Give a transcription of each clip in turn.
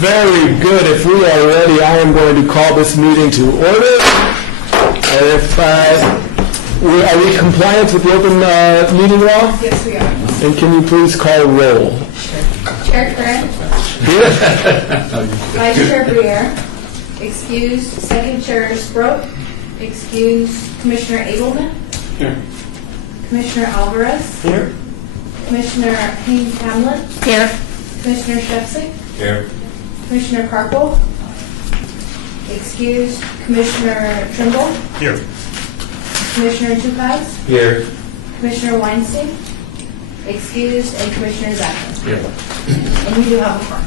Very good. If we are ready, I am going to call this meeting to order. And if are we compliant with the open meeting law? Yes, we are. And can you please call roll? Chair Curran. Here. Vice Chair Briere. Excused. Second Chair Sproat. Excused. Commissioner Edelman. Here. Commissioner Alvarez. Here. Commissioner Haynes Hamlin. Here. Commissioner Shepsick. Here. Commissioner Carpool. Excused. Commissioner Trimble. Here. Commissioner Tukaz. Here. Commissioner Weinstein. Excused. And Commissioner Zachary. Here. And we do have a quorum.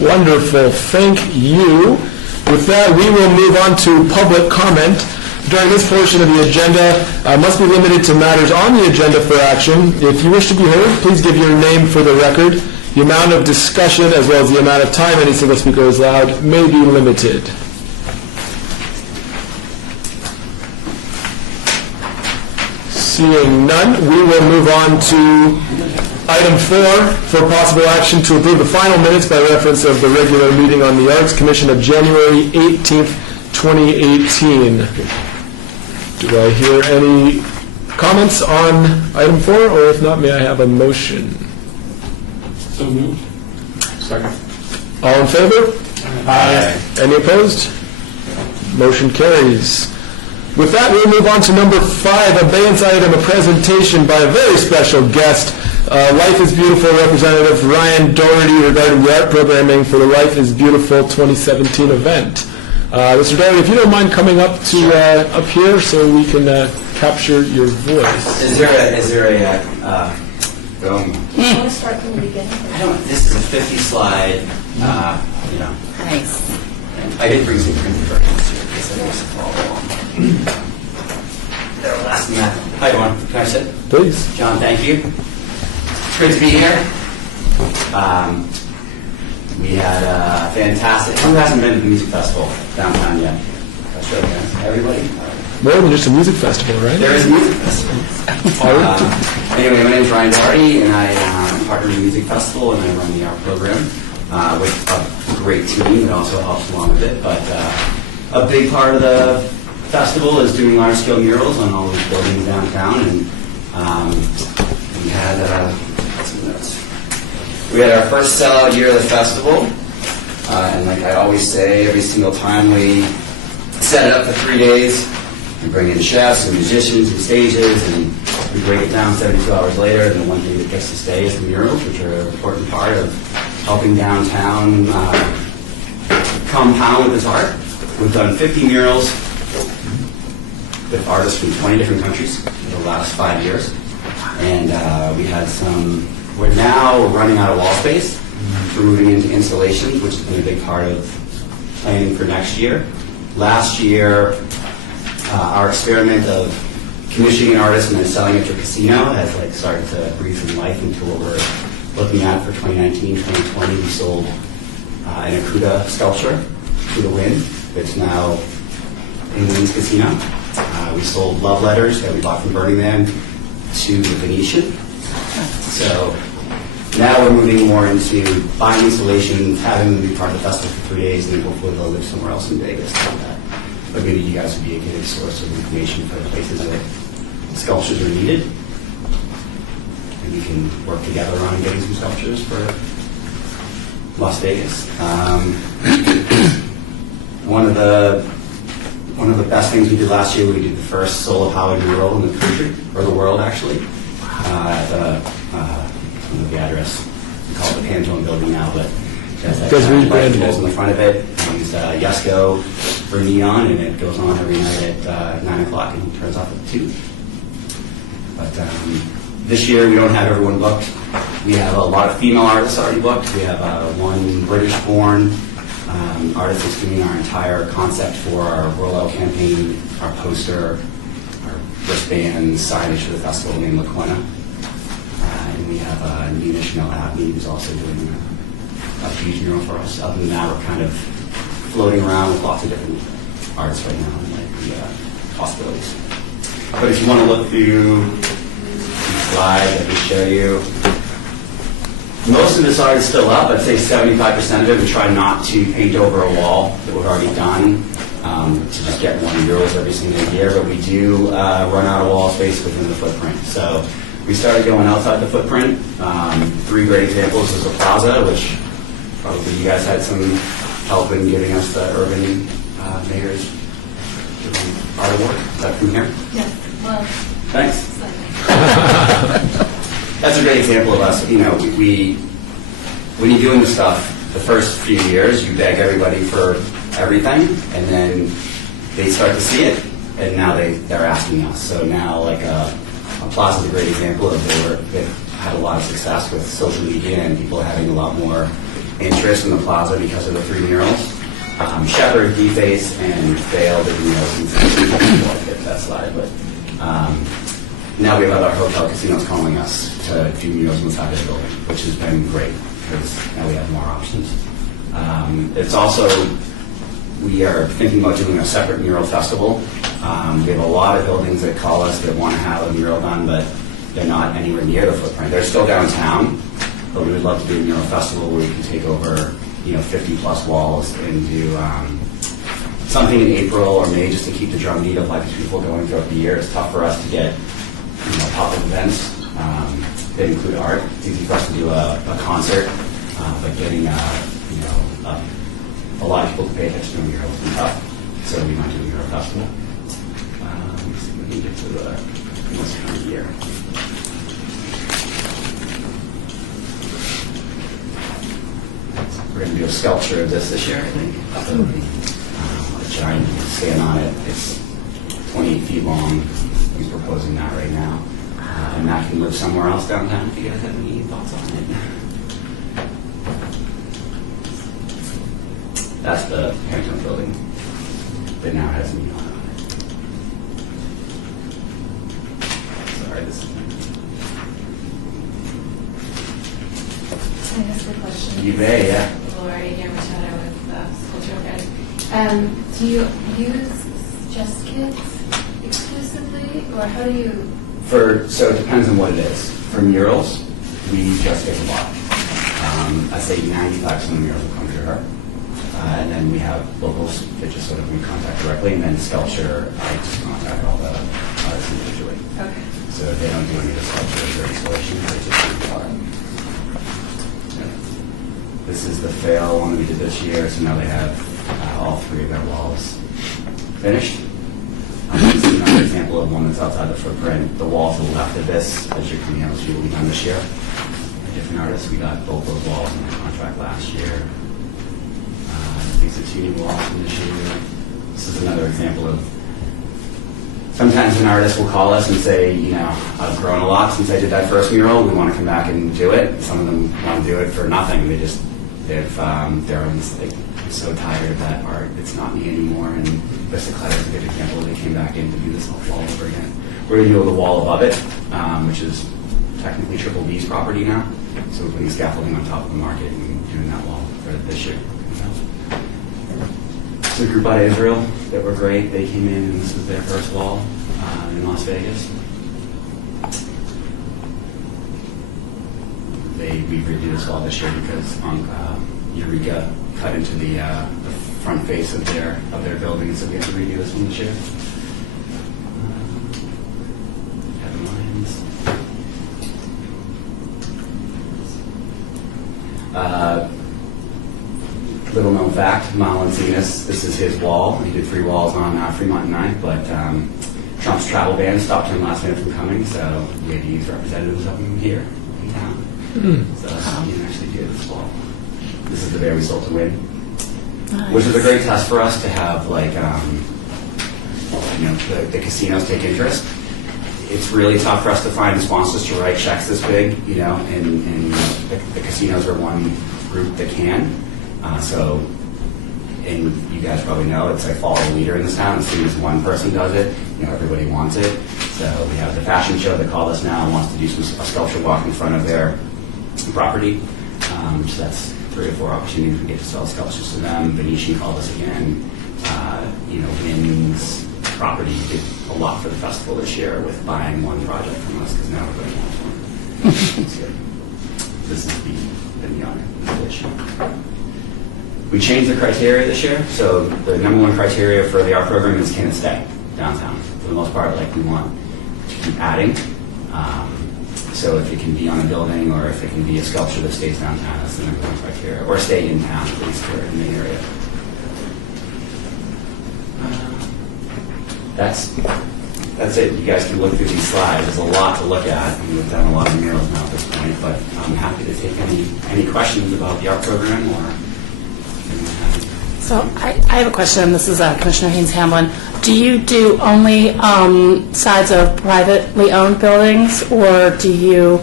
Wonderful. Thank you. With that, we will move on to public comment. During this portion of the agenda, must be limited to matters on the agenda for action. If you wish to be heard, please give your name for the record. The amount of discussion, as well as the amount of time any single speaker is allowed, may be limited. Seeing none, we will move on to item 4 for possible action to approve the final minutes by reference of the regular meeting on the Arts Commission of January 18th, 2018. Do I hear any comments on item 4, or if not, may I have a motion? So moved. Second. All in favor? Aye. Any opposed? Motion carries. With that, we'll move on to number 5, abeyance item, a presentation by a very special guest, Life is Beautiful Representative Ryan Doherty regarding the art programming for the Life is Beautiful 2017 event. Mr. Doherty, if you don't mind coming up to up here so we can capture your voice. Is there a Want to start from the beginning? this is a 50 slide, Nice. I did bring some printed versions here, in case I was to follow along. There, last minute. Hi, everyone. Can I sit? Please. John, thank you. It's great to be here. We had a fantastic, who hasn't been to the music festival downtown yet? Show of hands. Everybody? More than just a music festival, right? There is a music festival. Anyway, my name is Ryan Doherty, and I partner in the music festival, and I run the art program with a great team that also helps along with it. But a big part of the festival is doing large-scale murals on all these buildings downtown, and we had some notes. We had our first sellout year of the festival, and like I always say, every single time we set it up for 3 days, we bring in chefs and musicians and stages, and we break it down 72 hours later, and the one thing that gets to stay is the murals, which are an important part of helping downtown compound with this art. We've done 50 murals with artists from 20 different countries in the last 5 years, and we had some. We're now running out of wall space. We're moving into installations, which has been a big part of planning for next year. Last year, our experiment of commissioning an artist and then selling it to a casino has started to breathe some life into what we're looking at for 2019, 2020. We sold an Akuda sculpture to the Wynn that's now in Wynn's Casino. We sold love letters that we bought from Burning Man to the Venetian. So now we're moving more into buying installations, having them be part of the festival for 3 days, and then hopefully they'll live somewhere else in Vegas. But maybe you guys would be a good source of information for the places that sculptures are needed. And we can work together on getting some sculptures for Las Vegas. One of the best things we did last year, we did the first solar powered mural in the country, or the world actually. At the address. We call it the Pantone building now, but it has that giant light poles in the front of it. We use Yesco for neon, and it goes on every night at 9 o'clock and turns off at 2. But this year we don't have everyone booked. We have a lot of female artists already booked. We have one British-born artist that's doing our entire concept for our rollout campaign, our poster, our wristband, signage for the festival named Laquena. And we have Nina Chanel Abney, who's also doing a huge mural for us. Other than that, we're kind of floating around with lots of different artists right now and the possibilities. But if you want to look through the slide that we show you, Most of this art is still up. I'd say 75% of it. We try not to paint over a wall that we've already done to just get more murals every single year. But we do run out of wall space within the footprint. So we started going outside the footprint. 3 great examples is the plaza, which probably you guys had some help in giving us the urban mayor's art award. Is that from here? Yes, well, Thanks. slightly. That's a great example of us. You know, we when you're doing the stuff, the first few years, you beg everybody for everything, and then they start to see it, and now they're asking us. So now, like a Plaza is a great example of they've had a lot of success with social media and people having a lot more interest in the Plaza because of the 3 murals. Shepherd, Deface, and Vale did murals and I'll get to that slide, but now we have other hotel casinos calling us to do murals inside the building, which has been great because now we have more options. It's also, we are thinking about doing a separate mural festival. We have a lot of buildings that call us that want to have a mural done, but they're not anywhere near the footprint. They're still downtown, but we would love to do a mural festival where we can take over 50 plus walls and do something in April or May just to keep the drumbeat of like people going throughout the year. It's tough for us to get pop-up events that include art. It's easy for us to do a concert, but getting a lot of people to pay attention to a mural has been tough. So we might do a mural festival. Let's see if we can get to this kind of year. We're going to do a sculpture of this year, I think. So, a giant stand on it. It's 28 feet long. He's proposing that right now. And that can live somewhere else downtown if you guys have any thoughts on it. That's the Hampton building that now has a neon on it. Sorry, this is... Can I ask a question? You may, yeah. Lori here, Machado with Sculpture Guide. Do you use just kids exclusively, or how do you? So it depends on what it is. For murals, we use just kids a lot. I say 95% of the murals will come to her. And then we have locals that just sort of we contact directly, and then sculpture, I just contact all the artists individually. Okay. So if they don't do any of the sculptures or installations, they just do the art. This is the fail one we did this year, so now they have all 3 of their walls finished. This is another example of one that's outside the footprint. The wall to the left of this, as you're coming out, will be done this year. Different artists, we got both those walls in the contract last year. These are 2 new walls from this year. This is another example of sometimes an artist will call us and say, I've grown a lot since I did that first mural. We want to come back and do it. Some of them want to do it for nothing. They're I'm so tired of that art. It's not me anymore. And Vista Clare is a good example. They came back in to do this all over again. We're going to do the wall above it, which is technically Triple B's property now. So we're putting scaffolding on top of the market and doing that wall for this year. It's a group out of Israel that were great. They came in and this was their first wall in Las Vegas. We redid this wall this year because Eureka cut into the front face of their building, so we had to redo this one this year. Kevin Lyons. Little known fact, Marlon Zenas, this is his wall. He did 3 walls on Fremont and 9th, but Trump's travel ban stopped him last minute from coming, so we had to use representatives of him here in town. So he can actually do this wall. This is the bear we sold to win, which is a great test for us to have, like, the casinos take interest. It's really tough for us to find sponsors to write checks this big, and the casinos are one group that can. And you guys probably know, it's like follow the leader in this town. As soon as one person does it, everybody wants it. So we have the fashion show that called us now and wants to do a sculpture walk in front of their property. So that's 3 or 4 opportunities we get to sell sculptures to them. Venetian called us again. Wynn's property did a lot for the festival this year with buying one project from us because now everybody wants one. It's good. this is the honor position. We changed the criteria this year, so the number one criteria for the art program is can it stay downtown. For the most part, like we want to keep adding. So if it can be on a building or if it can be a sculpture that stays downtown, that's the number one criteria. Or stay in town, at least, or in the area. That's it. You guys can look through these slides. There's a lot to look at. And we've done a lot of murals now at this point, but I'm happy to take any questions about the art program or. So I have a question. This is Commissioner Haynes Hamlin. Do you do only sides of privately owned buildings, or do you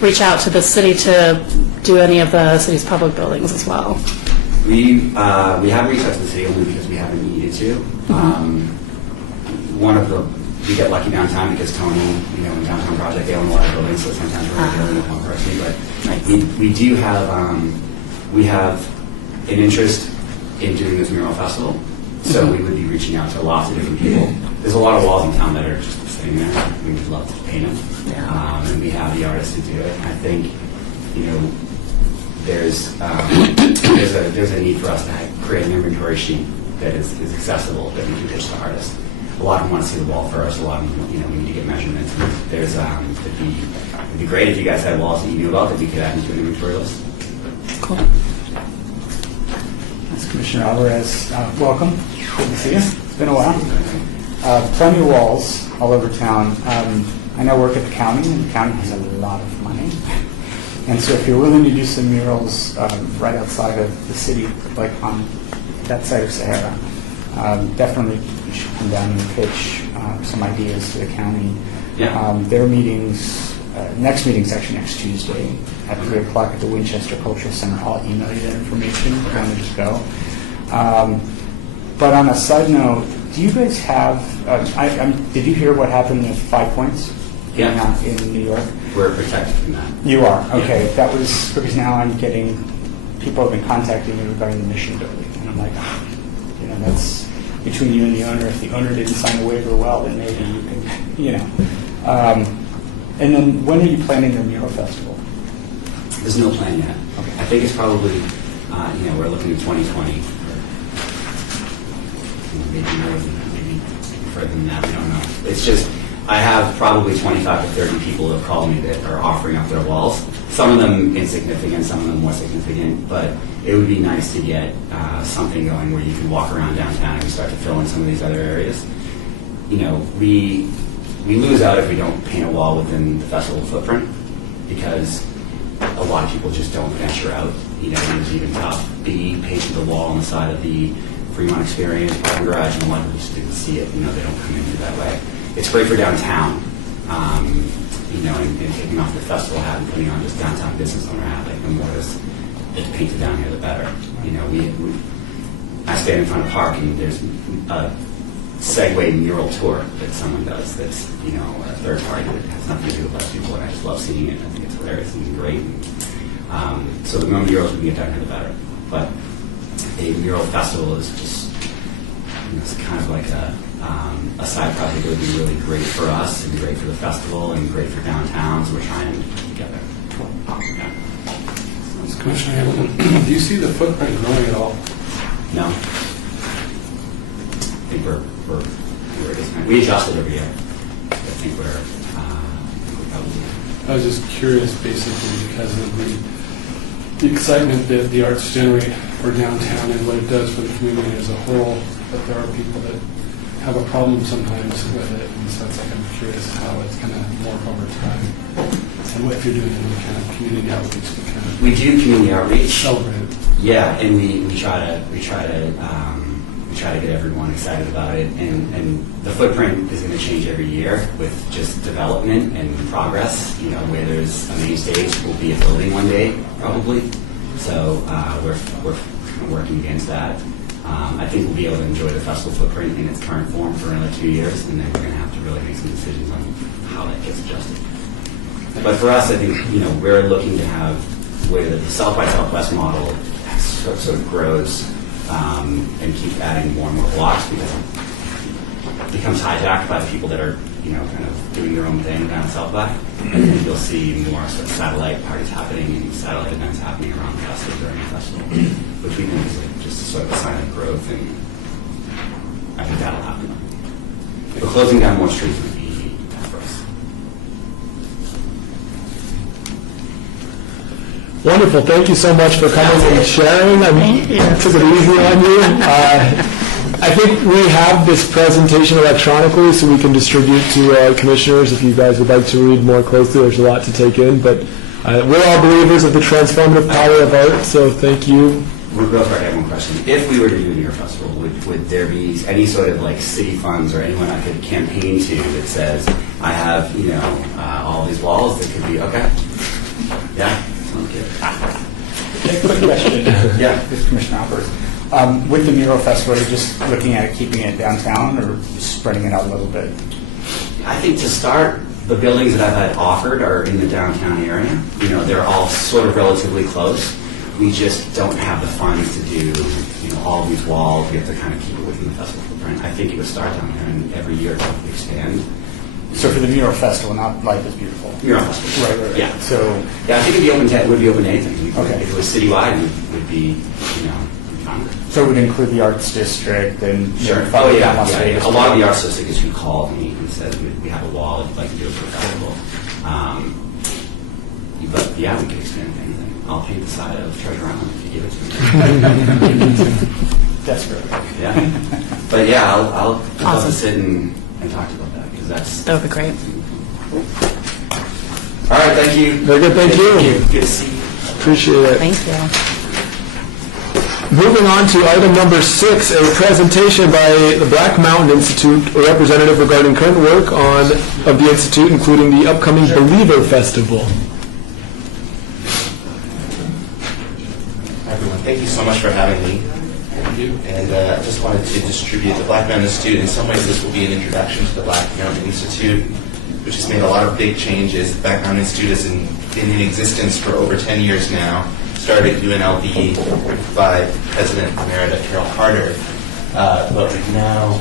reach out to the city to do any of the city's public buildings as well? We haven't reached out to the city only because we haven't needed to. We get lucky downtown because Tony, in Downtown Project, they own a lot of buildings, so sometimes we're dealing with one person. But we do have, we have an interest in doing this mural festival, so we would be reaching out to lots of different people. There's a lot of walls in town that are just sitting there. We would love to paint them, and we have the artists to do it. I think, there's a need for us to create an inventory sheet that is accessible that we can pitch to artists. A lot of them want to see the wall first. A lot of them, we need to get measurements. There's, it'd be great if you guys had walls that you knew about that we could add into an inventory list. Cool. That's Commissioner Alvarez. Welcome. Good to see you. It's been a while. Plenty of walls all over town. I now work at the county, and the county has a lot of money. And so if you're willing to do some murals right outside of the city, like on that side of Sahara, definitely you should come down and pitch some ideas to the county. Yeah. Their meetings, next meeting's actually next Tuesday at 3 o'clock at the Winchester Cultural Center. I'll email you that information if you want to just go. But on a side note, do you guys have, did you hear what happened with 5 Points in New York? We're protected from that. You are? Okay. That was because now I'm getting, people have been contacting me regarding the Mission Building. And I'm like, that's between you and the owner. If the owner didn't sign the waiver, well, then maybe you can, And then when are you planning your mural festival? There's no plan yet. Okay. I think it's probably, we're looking at 2020. Maybe more than that, maybe further than that, we don't know. It's just, I have probably 25 to 30 people that have called me that are offering up their walls. Some of them insignificant, some of them more significant, but it would be nice to get something going where you can walk around downtown and start to fill in some of these other areas. We lose out if we don't paint a wall within the festival footprint because a lot of people just don't venture out. It's even tough. B, painted the wall on the side of the Fremont Experience parking garage, and a lot of people just didn't see it. They don't come in through that way. It's great for downtown, and taking off the festival hat and putting on just downtown business owner hat. Like the more it's painted down here, the better. I stand in front of Park, and there's a Segway mural tour that someone does. That's a third party that has nothing to do with us people, and I just love seeing it. I think it's hilarious and great. So the more murals we can get down here, the better. But a mural festival is just it's kind of like a side project that would be really great for us and great for the festival and great for downtown. So we're trying to put together. Yeah. Commissioner Hamilton, do you see the footprint growing at all? No. I think we're where it is now. We adjust it every year. I think we're probably. I was just curious, basically, because of the excitement that the arts generate for downtown and what it does for the community as a whole. But there are people that have a problem sometimes with it, and so it's like I'm curious how it's going to morph over time, and what if you're doing any kind of community outreach to kind of We do community outreach. celebrate it. Yeah, and we try to get everyone excited about it, and the footprint is going to change every year with just development and progress. Where there's a main stage, will be a building one day probably. So we're working against that. I think we'll be able to enjoy the festival footprint in its current form for another 2 years, and then we're going to have to really make some decisions on how that gets adjusted. But for us, I think we're looking to have where the South by Southwest model sort of grows and keep adding more and more blocks because becomes hijacked by the people that are, kind of doing their own thing down South Black. And you'll see more sort of satellite parties happening and satellite events happening around the festival during the festival, which we think is just sort of a sign of growth, and I think that'll happen. But closing down more streets would be bad for us. Wonderful. Thank you so much for coming and sharing. I took it easy on you. I think we have this presentation electronically, so we can distribute to commissioners if you guys would like to read more closely. There's a lot to take in, but we're all believers of the transformative power of art, so thank you. Real quick, I have one question. If we were to do a New Year Festival, would there be any sort of like city funds or anyone I could campaign to that says, I have, all these walls that could be, okay? Yeah? Sounds good. Quick question. Yeah. This is Commissioner Alpers. With the mural festival, are you just looking at keeping it downtown or spreading it out a little bit? I think to start, the buildings that I've had offered are in the downtown area. They're all sort of relatively close. We just don't have the funds to do, all these walls. We have to kind of keep it within the festival footprint. I think it would start down there and every year it would expand. So for the mural festival, not Life is Beautiful. Mural festival. Right. Yeah. So Yeah, I think it would be open to anything. Okay. If it was citywide, it would be, fun. So it would include the Arts District and Sure. follow Oh, yeah. Las Yeah. Vegas. A lot of the arts districts who called me and said, we have a wall, if you'd like to do it for a festival. But yeah, we could expand to anything. I'll paint the side of Treasure Island if you give it to me. Desperate. Yeah. But yeah, I'll love Awesome. to sit and talk to you about that, because that's... That would be great. All right, thank you. Very good, thank you. Good to see you. Appreciate it. Thank you. Moving on to item number 6, a presentation by the Black Mountain Institute, a representative regarding current work of the Institute, including the upcoming Believer Festival. Hi, everyone. Thank you so much for having me. And I just wanted to distribute the Black Mountain Institute. In some ways, this will be an introduction to the Black Mountain Institute, which has made a lot of big changes. The Black Mountain Institute has been in existence for over 10 years now. Started at UNLV by President Emerita Carol Carter, but we've now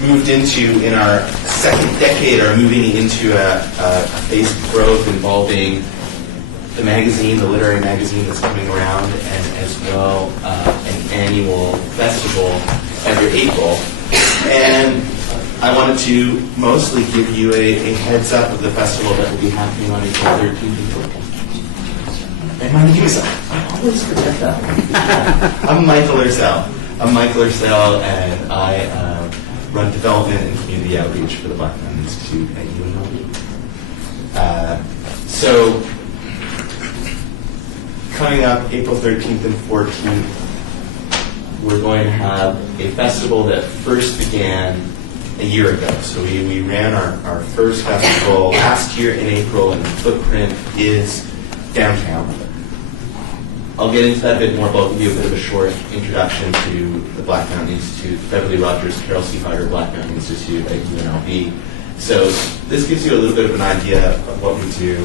moved into, in our second decade, are moving into a phase of growth involving the magazine, the literary magazine that's coming around, and as well an annual festival every April. And I wanted to mostly give you a heads up of the festival that will be happening on April 13th and 14th. And my name is, I always forget that one. I'm Michael Ursell. And I run development and community outreach for the Black Mountain Institute at UNLV. So, coming up April 13th and 14th, we're going to have a festival that first began a year ago. So we ran our first festival last year in April, and the footprint is downtown. I'll get into that a bit more, but I'll give you a bit of a short introduction to the Black Mountain Institute. Beverly Rogers, Carol C. Carter, Black Mountain Institute at UNLV. So this gives you a little bit of an idea of what we do.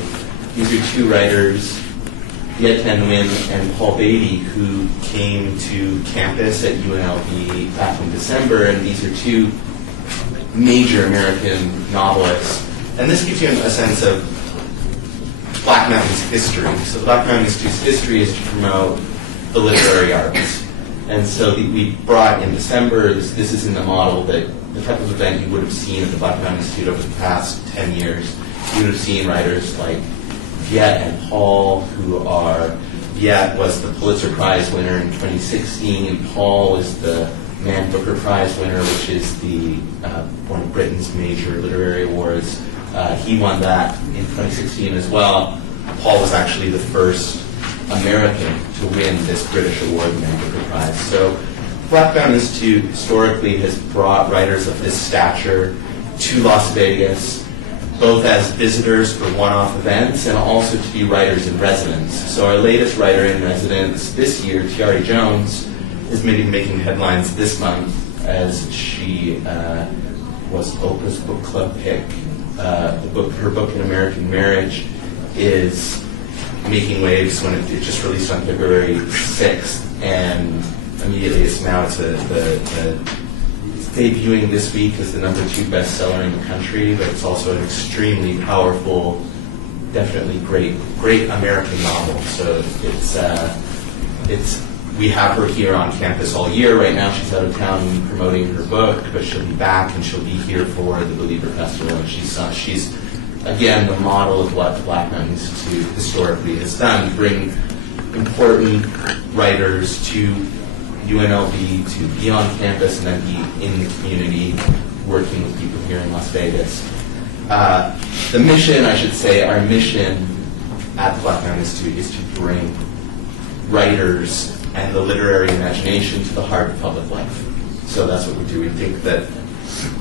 These are two writers, Viet Thanh Nguyen and Paul Beatty, who came to campus at UNLV back in December, and these are two major American novelists. And this gives you a sense of Black Mountain's history. So the Black Mountain Institute's history is to promote the literary arts. And so we brought in December, this is in the model that the type of event you would have seen at the Black Mountain Institute over the past 10 years. You would have seen writers like Viet and Paul, Viet was the Pulitzer Prize winner in 2016, and Paul is the Man Booker Prize winner, which is one of Britain's major literary awards. He won that in 2016 as well. Paul was actually the first American to win this British award, the Man Booker Prize. So Black Mountain Institute historically has brought writers of this stature to Las Vegas, both as visitors for one-off events and also to be writers in residence. So our latest writer in residence this year, Tiari Jones, is maybe making headlines this month as she was Oprah's book club pick. Her book, An American Marriage, is making waves when it just released on February 6th, and immediately it's debuting this week as the #2 bestseller in the country, but it's also an extremely powerful, definitely great American novel. So we have her here on campus all year. Right now she's out of town promoting her book, but she'll be back and she'll be here for the Believer Festival. And she's again the model of what the Black Mountain Institute historically has done: bring important writers to UNLV to be on campus and then be in the community working with people here in Las Vegas. The mission, I should say, our mission at the Black Mountain Institute is to bring writers and the literary imagination to the heart of public life. So that's what we do. We think that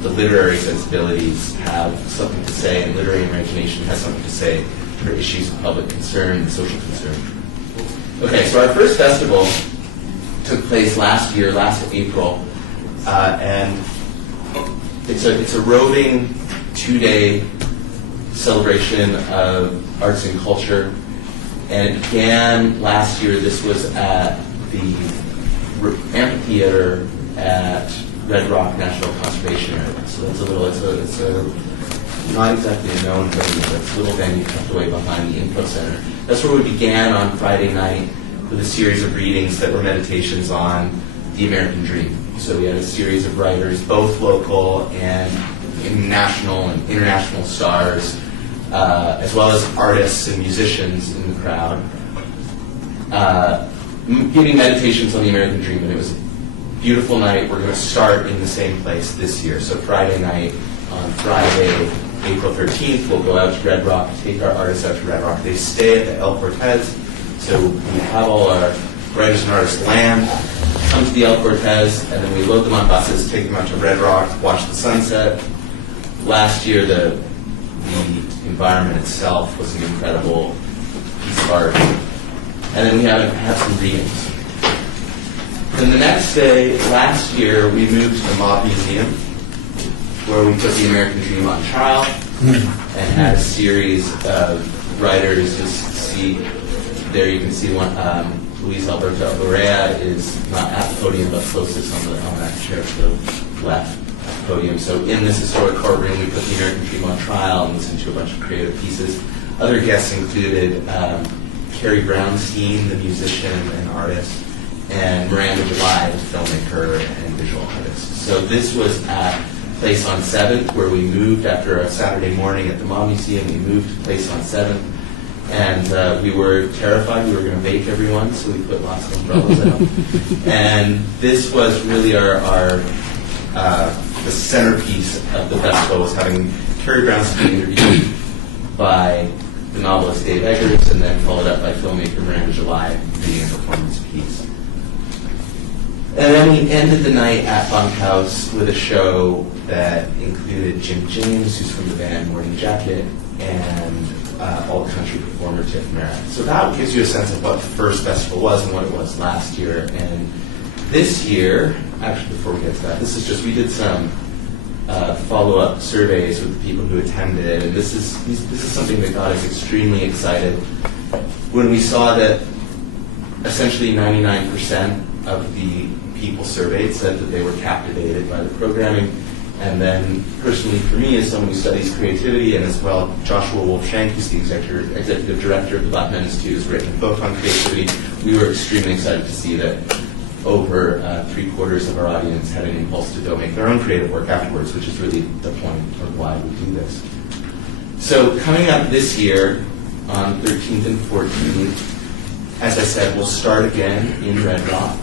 the literary sensibilities have something to say, and literary imagination has something to say for issues of public concern and social concern. Okay, so our first festival took place last April, and it's a roving 2-day celebration of arts and culture, and it began last year. This was at the amphitheater at Red Rock National Conservation Area. So that's it's a not exactly a known venue, but it's a little venue tucked away behind the Info Center. That's where we began on Friday night with a series of readings that were meditations on the American dream. So we had a series of writers, both local and national and international stars, as well as artists and musicians in the crowd, giving meditations on the American dream. And it was a beautiful night. We're going to start in the same place this year. So Friday night, on Friday, April 13th, we'll go out to Red Rock, take our artists out to Red Rock. They stay at the El Cortez. So we have all our writers and artists land, come to the El Cortez, and then we load them on buses, take them out to Red Rock, watch the sunset. Last year, the environment itself was an incredible piece of art. And then we have some readings. Then the next day, last year, we moved to the Mob Museum, where we put the American Dream on trial and had a series of writers. Just see, there you can see one. Luis Alberto Urrea is not at the podium, but closest on that chair to the left podium. So in this historic courtroom, we put the American Dream on trial and listened to a bunch of creative pieces. Other guests included Carrie Brownstein, the musician and artist, and Miranda July, the filmmaker and visual artist. So this was at Place on 7th, where we moved after a Saturday morning at the Mob Museum. We moved to Place on 7th, and we were terrified we were going to bake everyone, so we put lots of umbrellas out. And this was really the centerpiece of the festival, was having Carrie Brownstein interviewed by the novelist Dave Eggers, and then followed up by filmmaker Miranda July reading a performance piece. And then we ended the night at Bunkhouse with a show that included Jim James, who's from the band Morning Jacket, and alt country performer Tiff Merritt. So that gives you a sense of what the first festival was and what it was last year. And this year, actually before we get to that, we did some follow-up surveys with the people who attended, and this is something that got us extremely excited when we saw that essentially 99% of the people surveyed said that they were captivated by the programming. And then personally for me, as someone who studies creativity, and as well Joshua Wolfshank, who's the executive director of the Black Mountain Institute, has written a book on creativity, we were extremely excited to see that over 3/4 of our audience had an impulse to go make their own creative work afterwards, which is really the point of why we do this. So coming up this year, on 13th and 14th, as I said, we'll start again in Red Rock.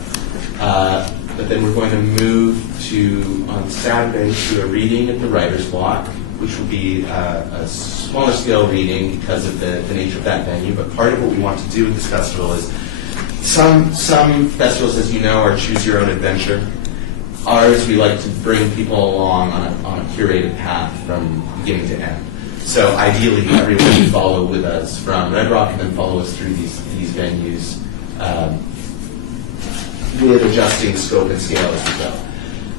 But then we're going to move to, on Saturday, to a reading at the Writer's Block, which will be a smaller scale reading because of the nature of that venue. But part of what we want to do with this festival is, some festivals, as you know, are choose your own adventure. Ours, we like to bring people along on a curated path from beginning to end. So ideally, everyone should follow with us from Red Rock and then follow us through these venues, with adjusting scope and scale as we go.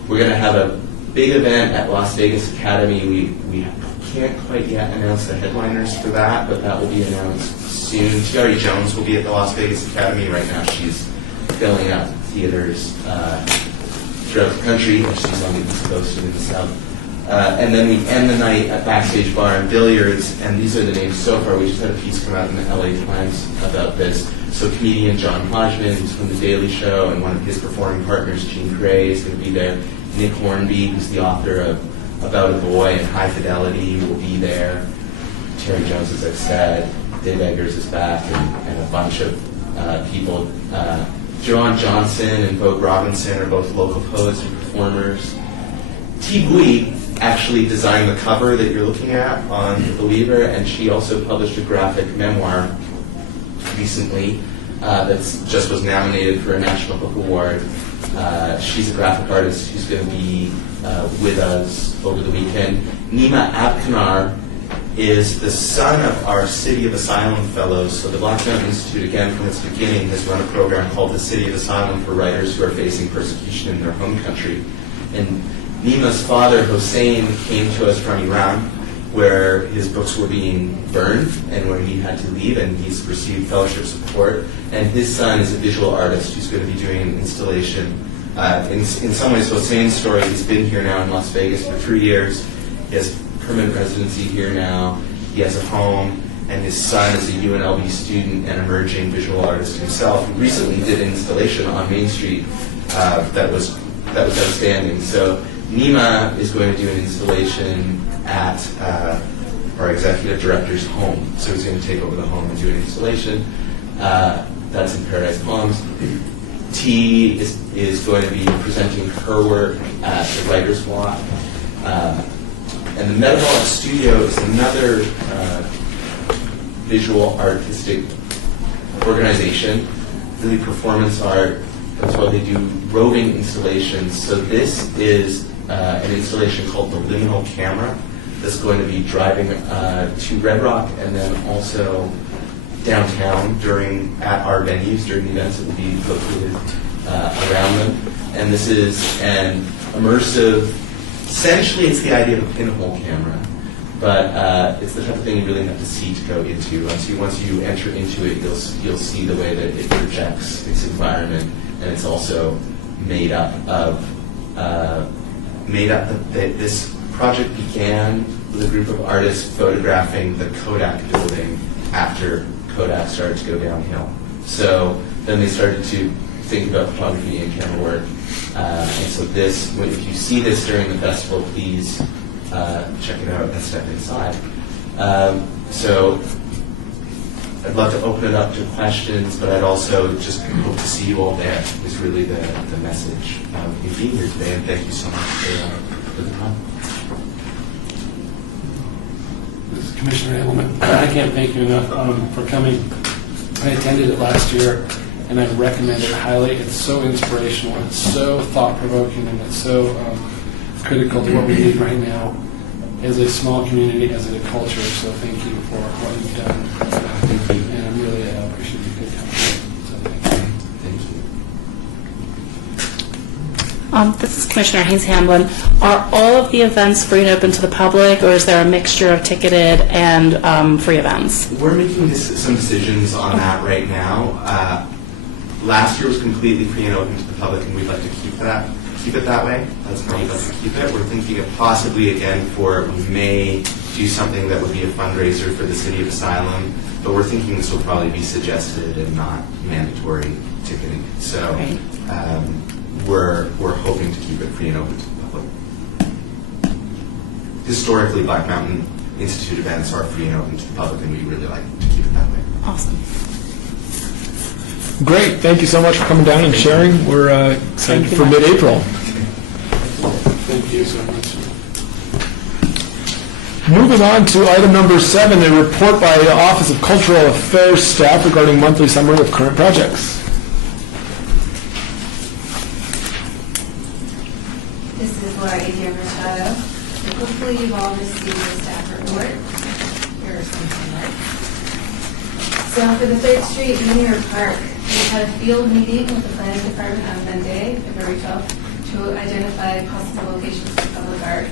We're going to have a big event at Las Vegas Academy. We can't quite yet announce the headliners for that, but that will be announced soon. Tiari Jones will be at the Las Vegas Academy. Right now she's filling up theaters throughout the country, and she's on the East Coast and in the South. And then we end the night at Backstage Bar and Billiards, and these are the names so far. We just had a piece come out in the LA Times about this. So comedian John Hodgman, who's from The Daily Show, and one of his performing partners, Gene Gray, is going to be there. Nick Hornby, who's the author of About a Boy and High Fidelity, will be there. Terry Jones, as I've said. Dave Eggers is back, and a bunch of people. Joan Johnson and Vogue Robinson are both local poets and performers. T. Bui actually designed the cover that you're looking at on The Weaver, and she also published a graphic memoir recently that just was nominated for a National Book Award. She's a graphic artist who's going to be with us over the weekend. Nima Abkanar is the son of our City of Asylum Fellows. So the Black Mountain Institute, again, from its beginning, has run a program called the City of Asylum for writers who are facing persecution in their home country. And Nima's father, Hossein, came to us from Iran, where his books were being burned and where he had to leave, and he's received fellowship support. And his son is a visual artist who's going to be doing an installation. In some ways, Hossein's story, he's been here now in Las Vegas for 3 years. He has permanent residency here now. He has a home, and his son is a UNLV student and emerging visual artist himself. He recently did an installation on Main Street that was outstanding. So Nima is going to do an installation at our executive director's home. So he's going to take over the home and do an installation. That's in Paradise Palms. T is going to be presenting her work at the Writer's Block. And the Metabolic Studio is another visual artistic organization, really performance art. That's why they do roving installations. So this is an installation called the Liminal Camera that's going to be driving to Red Rock and then also downtown at our venues during the events that will be located around them. And this is an immersive, essentially it's the idea of a pinhole camera, but it's the type of thing you really have to see to go into. Once you enter into it, you'll see the way that it projects its environment, and it's also made up of this project began with a group of artists photographing the Kodak building after Kodak started to go downhill. So then they started to think about photography and camera work. And so if you see this during the festival, please check it out and step inside. So I'd love to open it up to questions, but I'd also just hope to see you all there is really the message of being here today. And thank you so much for the time. This is Commissioner Edelman. I can't thank you enough for coming. I attended it last year, and I recommend it highly. It's so inspirational, it's so thought-provoking, and it's so critical to what we need right now as a small community, as a culture. So thank you for what you've done. And I'm really appreciate you good coming. So thank you. This is Commissioner Haynes Hamblin. Are all of the events free and open to the public, or is there a mixture of ticketed and free events? We're making some decisions on that right now. Last year was completely free and open to the public, and we'd like to keep it that way. That's how we'd like to keep it. We're thinking of possibly, again, we may do something that would be a fundraiser for the City of Asylum, but we're thinking this will probably be suggested and not mandatory ticketing. So we're hoping to keep it free and open to the public. Historically, Black Mountain Institute events are free and open to the public, and we really like to keep it that way. Awesome. Great. Thank you so much for coming down and sharing. We're excited for mid-April. Thank you so much. Moving on to item number 7, a report by the Office of Cultural Affairs staff regarding monthly summary of current projects. This is Laura Adrian Machado. So hopefully you've all received the staff report. Here are some highlights. So for the 3rd Street Linear Park, we had a field meeting with the planning department on Monday, February 12th, to identify possible locations for public art,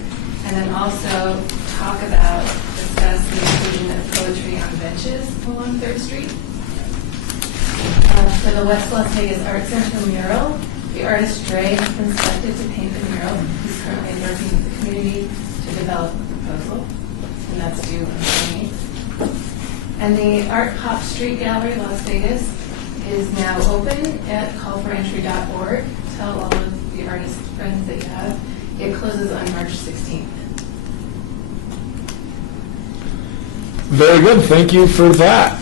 and then also discuss the inclusion of poetry on benches along 3rd Street. For the West Las Vegas Art Center mural, The artist Dre has been selected to paint the mural. He's currently working with the community to develop a proposal, and that's due on the 28th. And the Art Pop Street Gallery, Las Vegas, is now open at callforentry.org. Tell all of the artist friends that you have. It closes on March 16th. Very good, thank you for that.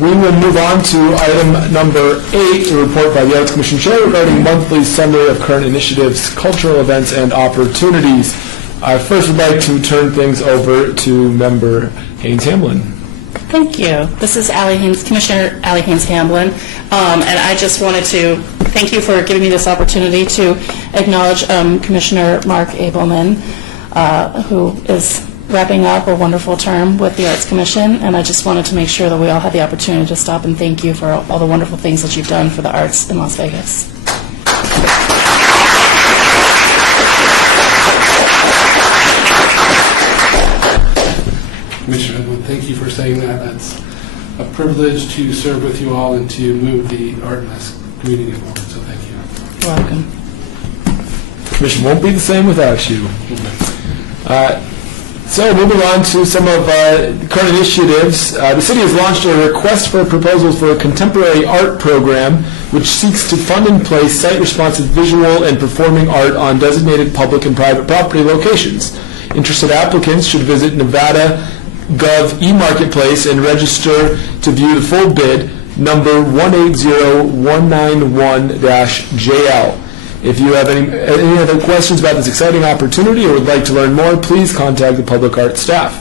We will move on to item number 8, a report by the Arts Commission Chair regarding monthly summary of current initiatives, cultural events, and opportunities. I first would like to turn things over to Member Haynes Hamlin. Thank you. This is Commissioner Allie Haynes Hamlin, and I just wanted to thank you for giving me this opportunity to acknowledge Commissioner Mark Abelman, who is wrapping up a wonderful term with the Arts Commission, and I just wanted to make sure that we all had the opportunity to stop and thank you for all the wonderful things that you've done for the arts in Las Vegas. Commissioner Edwin, thank you for saying that. That's a privilege to serve with you all and to move the art in this community forward, so thank you. You're welcome. Commission won't be the same without you. So moving on to some of current initiatives, the city has launched a request for proposals for a contemporary art program which seeks to fund and place site-responsive visual and performing art on designated public and private property locations. Interested applicants should visit Nevada Gov eMarketplace and register to view the full bid, number 180191-JL. If you have any other questions about this exciting opportunity or would like to learn more, please contact the public art staff.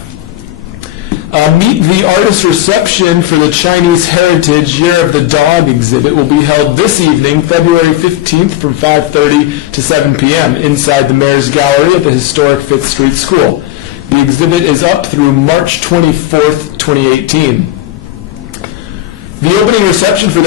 Meet the Artist Reception for the Chinese Heritage Year of the Dog exhibit will be held this evening, February 15th from 5:30 to 7 p.m. inside the Mayor's Gallery at the historic 5th Street School. The exhibit is up through March 24th, 2018. The opening reception for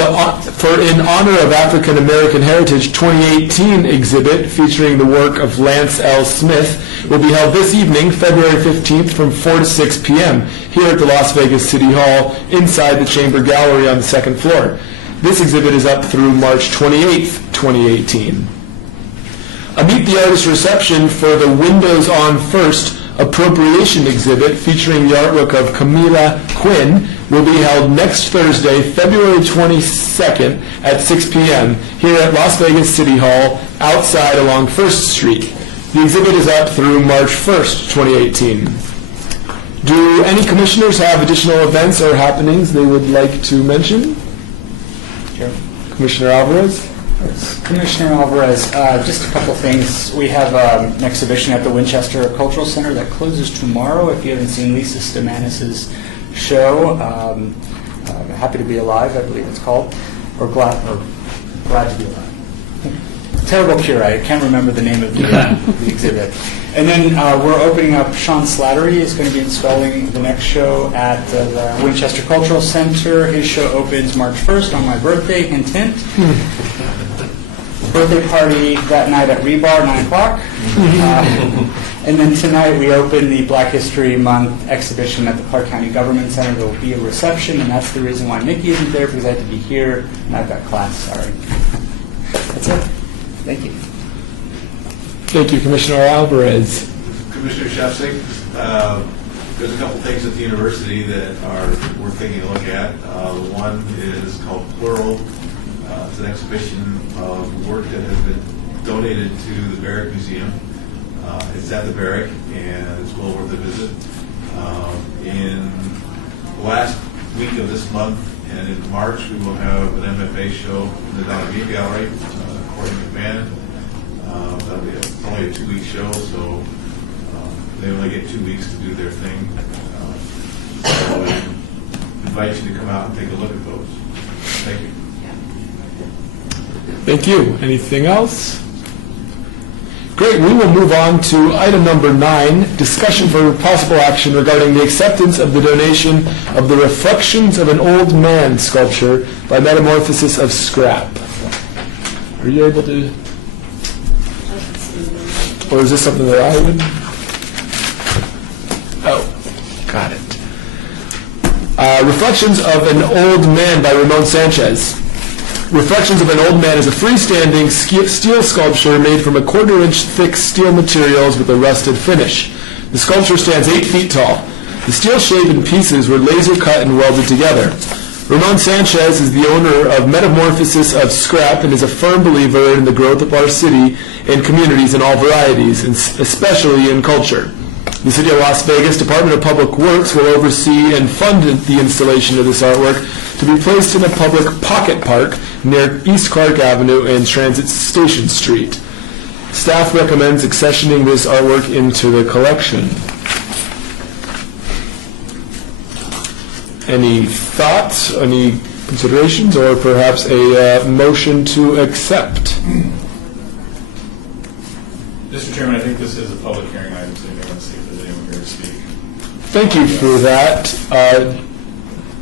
In Honor of African American Heritage 2018 exhibit featuring the work of Lance L. Smith will be held this evening, February 15th from 4 to 6 p.m. here at the Las Vegas City Hall inside the Chamber Gallery on the second floor. This exhibit is up through March 28th, 2018. A Meet the Artist reception for the Windows on First appropriation exhibit featuring the artwork of Camila Quinn will be held next Thursday, February 22nd at 6 p.m. here at Las Vegas City Hall outside along 1st Street. The exhibit is up through March 1st, 2018. Do any commissioners have additional events or happenings they would like to mention? Sure. Commissioner Alvarez? Commissioner Alvarez, just a couple things. We have an exhibition at the Winchester Cultural Center that closes tomorrow. If you haven't seen Lisa Stamanis' show, Happy to Be Alive, I believe it's called, or Glad to Be Alive. Terrible Cure, I can't remember the name of the exhibit. And then we're opening up, Sean Slattery is going to be installing the next show at the Winchester Cultural Center. His show opens March 1st on my birthday, hint, hint. Birthday party that night at Rebar, 9 o'clock. And then tonight we open the Black History Month exhibition at the Clark County Government Center. There will be a reception, and that's the reason why Nikki isn't there, because I had to be here, and I've got class, sorry. That's it. Thank you. Thank you, Commissioner Alvarez. Commissioner Shefsik, there's a couple things at the university that are worth taking a look at. One is called Plural. It's an exhibition of work that has been donated to the Barrick Museum. It's at the Barrick, and it's well worth a visit. In the last week of this month and in March, we will have an MFA show in the Donahue Gallery, Courtney McMahon. That'll be only a 2-week show, so they only get 2 weeks to do their thing. So I invite you to come out and take a look at those. Thank you. Thank you. Anything else? Great. We will move on to item number 9, discussion for possible action regarding the acceptance of the donation of the Reflections of an Old Man sculpture by Metamorphosis of Scrap. Are you able to? Or is this something that I would? Oh, got it. Reflections of an Old Man by Ramon Sanchez. Reflections of an Old Man is a freestanding steel sculpture made from a 1/4-inch thick steel materials with a rusted finish. The sculpture stands 8 feet tall. The steel-shapen pieces were laser cut and welded together. Ramon Sanchez is the owner of Metamorphosis of Scrap and is a firm believer in the growth of our city and communities in all varieties, and especially in culture. The City of Las Vegas Department of Public Works will oversee and fund the installation of this artwork to be placed in a public pocket park near East Clark Avenue and Transit Station Street. Staff recommends accessioning this artwork into the collection. Any thoughts, any considerations, or perhaps a motion to accept? Mr. Chairman, I think this is a public hearing item, so I want to see if there's anyone here to speak. Thank you for that.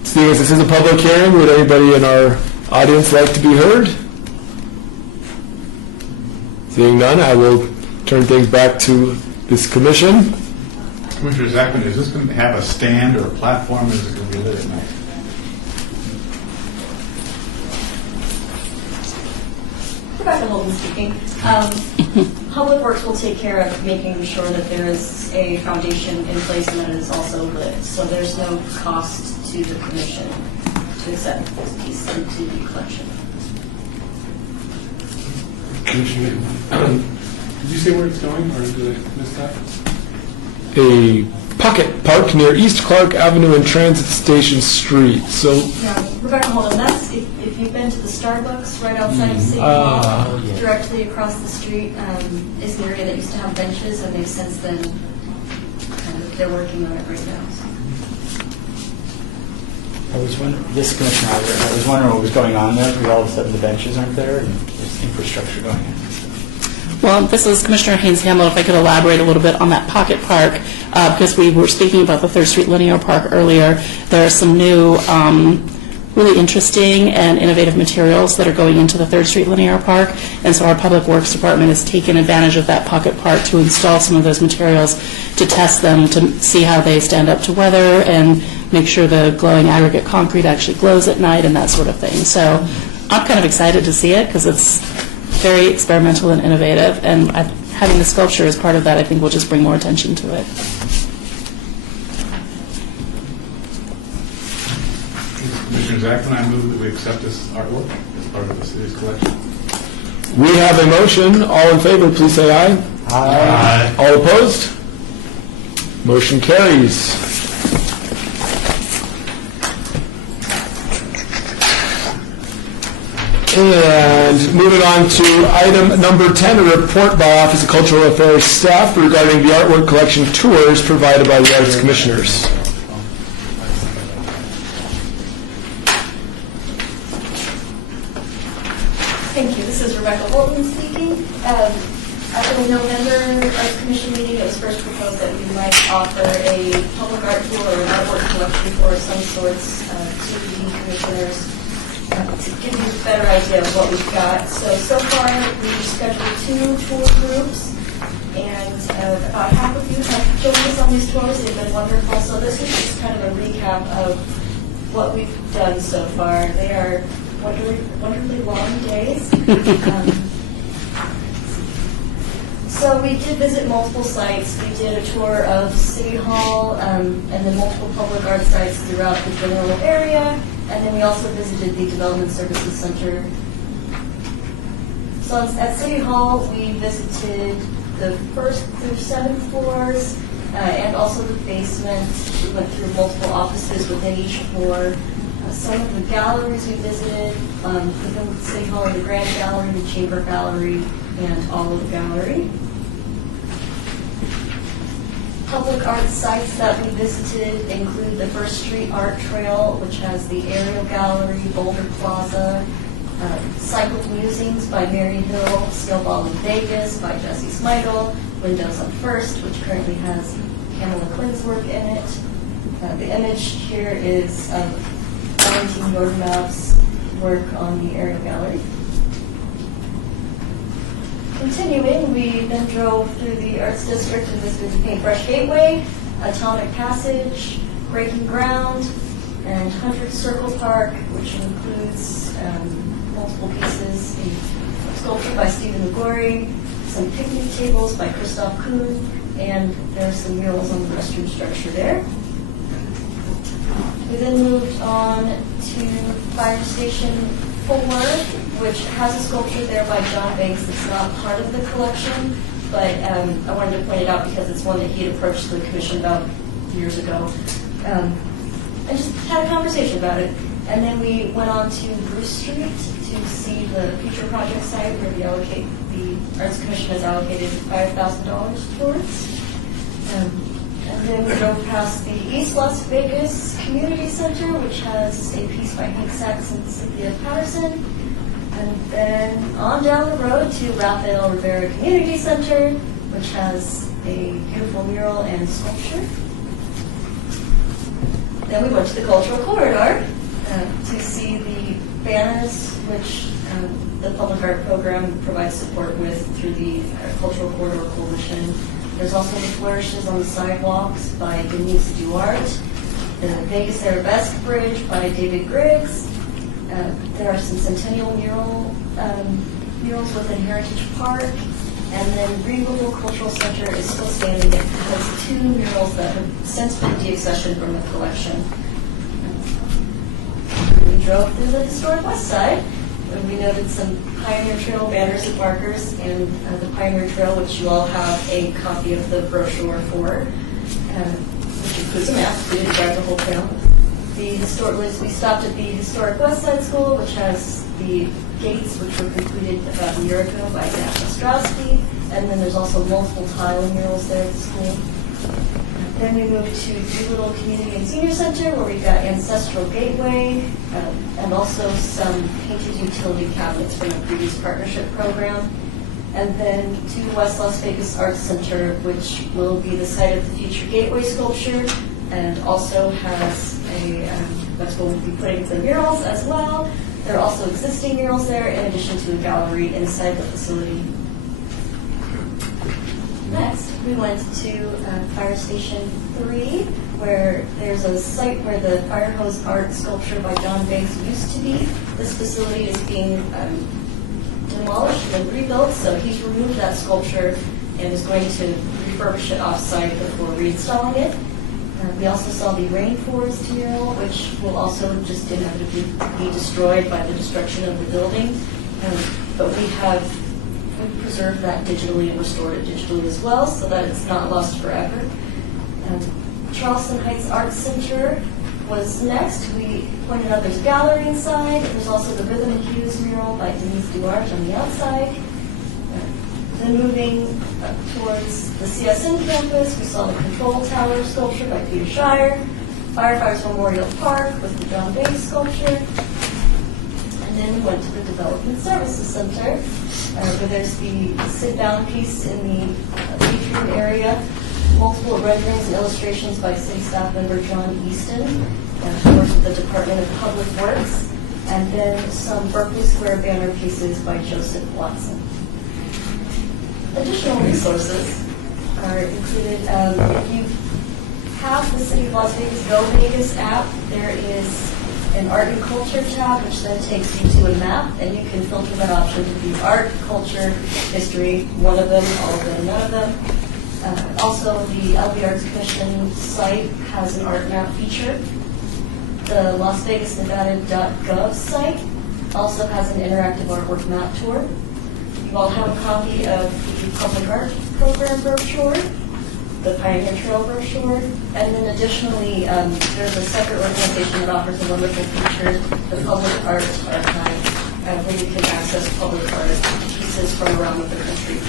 Seeing as this is a public hearing, would anybody in our audience like to be heard? Seeing none, I will turn things back to this commission. Commissioner Zachman, is this going to have a stand or a platform, or is it going to be lit at night? Rebecca Holden speaking. Public Works will take care of making sure that there is a foundation in place and that it is also lit. So there's no cost to the commission to accept this piece into the collection. Commissioner, did you say where it's going, or did I miss that? A pocket park near East Clark Avenue and Transit Station Street. So, Yeah, Rebecca Holden, that's if you've been to the Starbucks right outside of City Hall, directly across the street is the area that used to have benches, and they've since then they're working on it right now. I was wondering, this Commissioner, I was wondering what was going on there, because all of a sudden the benches aren't there, and there's infrastructure going in. Well, this is Commissioner Haynes Hamlin. If I could elaborate a little bit on that pocket park, because we were speaking about the 3rd Street Linear Park earlier. There are some new, really interesting and innovative materials that are going into the 3rd Street Linear Park, and so our Public Works Department has taken advantage of that pocket park to install some of those materials, to test them, to see how they stand up to weather, and make sure the glowing aggregate concrete actually glows at night and that sort of thing. So I'm kind of excited to see it, because it's very experimental and innovative, and having the sculpture as part of that, I think, will just bring more attention to it. Commissioner Zachman, I move that we accept this artwork as part of the city's collection. we have a motion. All in favor, please say aye. Aye. All opposed? Motion carries. And moving on to item number 10, a report by Office of Cultural Affairs staff regarding the artwork collection tours provided by the Arts Commissioners. Thank you. This is Rebecca Holden speaking. At the November Arts Commission meeting, it was first proposed that we might offer a public art tour or an artwork collection tour of some sorts to the commissioners to give you a better idea of what we've got. So far, we've scheduled 2 tour groups, and about half of you have joined us on these tours. They've been wonderful. So this is just kind of a recap of what we've done so far. They are wonderfully long days. So we did visit multiple sites. We did a tour of City Hall and then multiple public art sites throughout the general area. And then we also visited the Development Services Center. So at City Hall, we visited the 1st through 7th floors and also the basement. We went through multiple offices within each floor. Some of the galleries we visited within City Hall are the Grand Gallery, the Chamber Gallery, and Olive Gallery. Public art sites that we visited include the First Street Art Trail, which has the Aerial Gallery, Boulder Plaza, Cycled Musings by Mary Hill, Steel Ball in Vegas by Jesse Smigel, Windows on First, which currently has Pamela Quinn's work in it. The image here is of Valentin Jordanov's work on the Aerial Gallery. Continuing, we then drove through the Arts District and visited the Paintbrush Gateway, Atomic Passage, Breaking Ground, and 100 Circle Park, which includes multiple multiple pieces, a sculpture by Stephen McGorry, some picnic tables by Christoph Kuhn, and there's some murals on the restroom structure there. We then moved on to Fire Station 4, which has a sculpture there by John Banks that's not part of the collection, but I wanted to point it out because it's one that he had approached the commission about years ago. And just had a conversation about it. And then we went on to Bruce Street to see the future project site where the Arts Commission has allocated $5,000 towards. And then we drove past the East Las Vegas Community Center, which has a piece by Hank Sachs and Cynthia Patterson. And then on down the road to Rafael Rivera Community Center, which has a beautiful mural and sculpture. Then we went to the Cultural Corridor to see the banners, which the Public Art Program provides support with through the Cultural Corridor Coalition. There's also the flourishes on the sidewalks by Denise Duarte, the Vegas Arabesque Bridge by David Griggs. There are some centennial murals within Heritage Park. And then Greenville Cultural Center is still standing. It has 2 murals that have since been deaccessioned from the collection. We drove through the historic West Side, and we noted some Pioneer Trail banners and markers, and the Pioneer Trail, which you all have a copy of the brochure for, which includes a map, so you didn't drive the whole trail. We stopped at the historic West Side School, which has the gates, which were completed about a year ago by Dan Ostrowski, and then there's also multiple tile murals there at the school. Then we moved to Doolittle Community and Senior Center, where we've got Ancestral Gateway, and also some painted utility cabinets from the previous partnership program. And then to the West Las Vegas Arts Center, which will be the site of the future Gateway sculpture, and also has that's where we'll be putting the murals as well. There are also existing murals there, in addition to a gallery inside the facility. Next, we went to Fire Station 3, where there's a site where the fire hose art sculpture by John Banks used to be. This facility is being demolished and rebuilt, so he's removed that sculpture and is going to refurbish it off-site before reinstalling it. We also saw the Rainforest mural, which will also just inevitably be destroyed by the destruction of the building. But we preserved that digitally and restored it digitally as well, so that it's not lost forever. Charleston Heights Arts Center was next. We pointed out there's a gallery inside. There's also the Rhythm and Hues mural by Denise Duarte on the outside. Then moving towards the CSN campus, we saw the Control Tower sculpture by Peter Shire, Firefighters Memorial Park with the John Banks sculpture, and then we went to the Development Services Center, where there's the sit-down piece in the atrium area, multiple renderings and illustrations by City Staff Member John Easton, who works with the Department of Public Works, and then some Berkeley Square banner pieces by Joseph Watson. Additional resources are included. If you have the City of Las Vegas Go Vegas app, there is an art and culture tab, which then takes you to a map, and you can filter that option to be art, culture, history, one of them, all of them, none of them. Also, the LV Arts Commission site has an art map feature. The Las Vegas Nevada.gov site also has an interactive artwork map tour. You all have a copy of the Public Art Program brochure, the Pioneer Trail brochure, and then additionally, there's a separate organization that offers a wonderful feature, the Public Art Archive, where you can access public art pieces from around the country.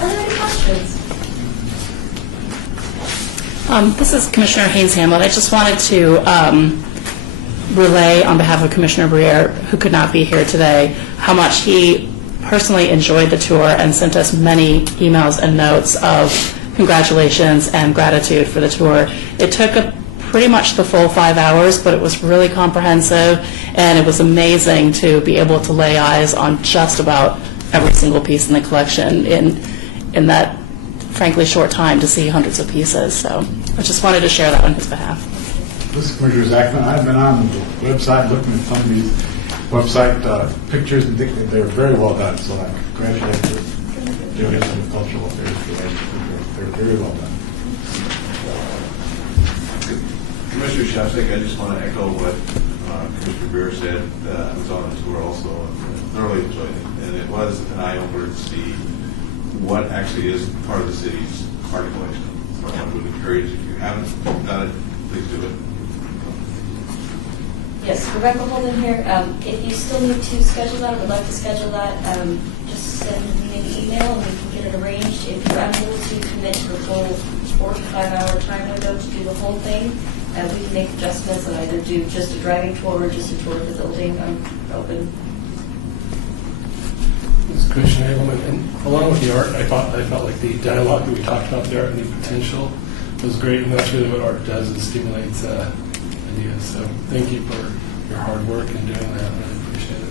Are there any questions? This is Commissioner Haynes Hamlin. I just wanted to relay on behalf of Commissioner Briere, who could not be here today, how much he personally enjoyed the tour and sent us many emails and notes of congratulations and gratitude for the tour. It took pretty much the full 5 hours, but it was really comprehensive, and it was amazing to be able to lay eyes on just about every single piece in the collection in that, frankly, short time to see hundreds of pieces. So I just wanted to share that on his behalf. This is Commissioner Zachman. I've been on the website looking at some of these website pictures, and they're very well done, so I congratulate you for doing it in the cultural affairs related. They're very well done. Commissioner Shostak, I just want to echo what Commissioner Beer said. I was on the tour also and thoroughly enjoyed it. And it was an eye-opener to see what actually is part of the city's art collection. So I would encourage, if you haven't done it, please do it. Yes, Rebecca Holden here. If you still need to schedule that or would like to schedule that, just send me an email and we can get it arranged. If you're unable to commit to the full 4 to 5 hour time window to do the whole thing, we can make adjustments and either do just a driving tour or just a tour of the building. I'm open. This is Commissioner Hagelman, and along with the art, I felt like the dialogue that we talked about, the art and the potential, was great, and that's really what art does, it stimulates ideas. So thank you for your hard work in doing that. I really appreciate it.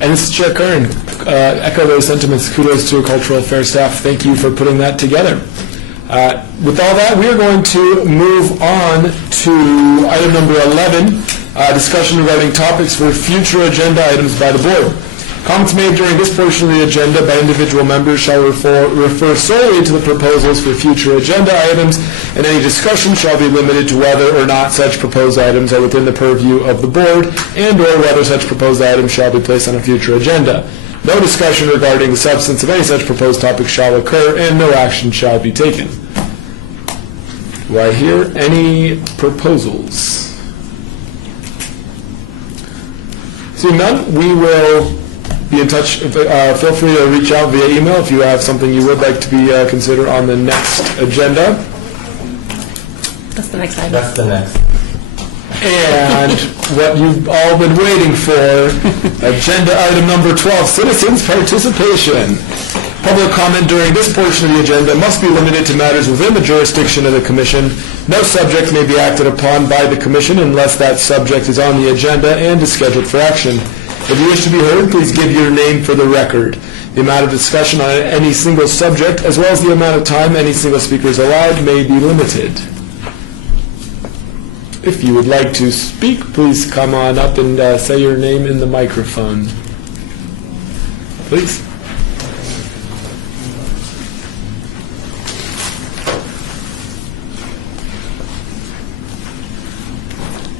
And this is Chair Kern. Echo those sentiments. Kudos to our cultural affairs staff. Thank you for putting that together. With all that, we are going to move on to item number 11, discussion regarding topics for future agenda items by the board. Comments made during this portion of the agenda by individual members shall refer solely to the proposals for future agenda items, and any discussion shall be limited to whether or not such proposed items are within the purview of the board and or whether such proposed items shall be placed on a future agenda. No discussion regarding the substance of any such proposed topic shall occur, and no action shall be taken. Do I hear any proposals? Seeing none, we will be in touch. Feel free to reach out via email if you have something you would like to be considered on the next agenda. That's the next item. That's the next. And what you've all been waiting for, agenda item number 12, citizens participation. Public comment during this portion of the agenda must be limited to matters within the jurisdiction of the Commission. No subject may be acted upon by the Commission unless that subject is on the agenda and is scheduled for action. If you wish to be heard, please give your name for the record. The amount of discussion on any single subject, as well as the amount of time any single speaker is allowed, may be limited. If you would like to speak, please come on up and say your name in the microphone. Please.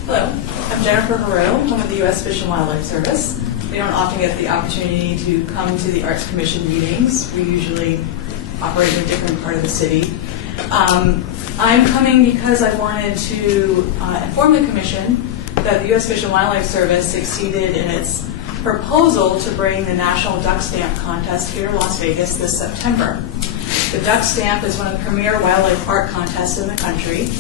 Hello, I'm Jennifer Heroux. I'm with the U.S. Fish and Wildlife Service. We don't often get the opportunity to come to the Arts Commission meetings. We usually operate in a different part of the city. I'm coming because I wanted to inform the Commission that the U.S. Fish and Wildlife Service succeeded in its proposal to bring the National Duck Stamp Contest here to Las Vegas this September. The Duck Stamp is one of the premier wildlife art contests in the country,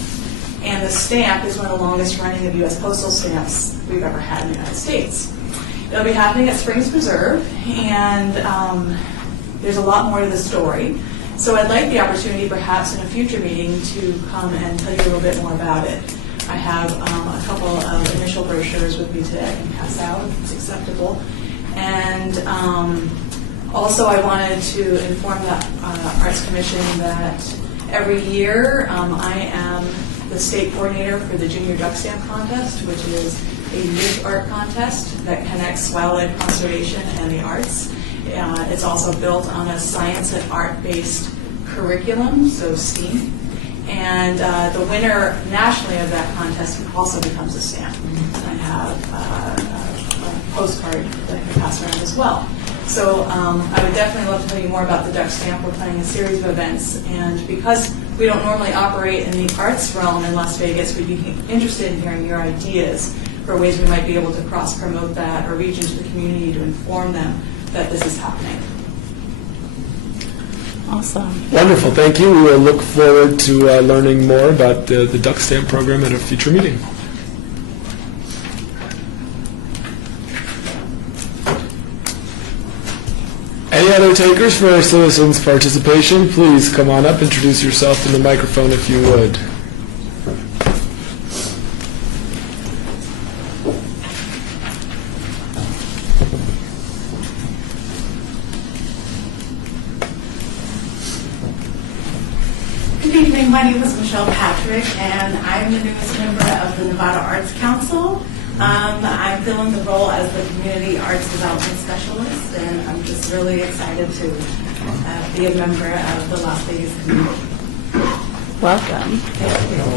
and the stamp is one of the longest running of U.S. postal stamps we've ever had in the United States. It'll be happening at Springs Preserve, and there's a lot more to the story. So I'd like the opportunity, perhaps in a future meeting, to come and tell you a little bit more about it. I have a couple of initial brochures with me today I can pass out if it's acceptable. And also I wanted to inform the Arts Commission that every year I am the state coordinator for the Junior Duck Stamp Contest, which is a youth art contest that connects wildlife conservation and the arts. It's also built on a science and art-based curriculum, so STEAM. And the winner nationally of that contest also becomes a stamp. And I have a postcard that I can pass around as well. So I would definitely love to tell you more about the Duck Stamp. We're planning a series of events, and because we don't normally operate in the arts realm in Las Vegas, we'd be interested in hearing your ideas for ways we might be able to cross-promote that or reach into the community to inform them that this is happening. Awesome. Wonderful, thank you. We will look forward to learning more about the Duck Stamp program at a future meeting. Any other takers for citizens' participation? Please come on up, introduce yourself in the microphone if you would. Good evening, my name is Michelle Patrick, and I'm the newest member of the Nevada Arts Council. filling the role as the Community Arts Development Specialist, and I'm just really excited to be a member of the Las Vegas community. Welcome.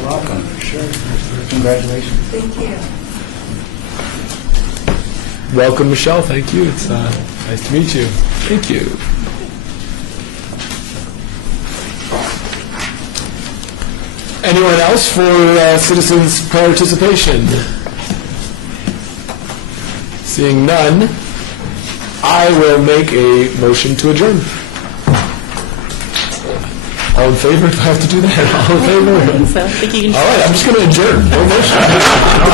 Welcome. Sure. Congratulations. Thank you. Welcome, Michelle. Thank you. It's nice to meet you. Thank you. Anyone else for citizens' participation? Seeing none, I will make a motion to adjourn. All in favor? Do I have to do that? All in favor? So I think you can All right, I'm just going to adjourn. No motion.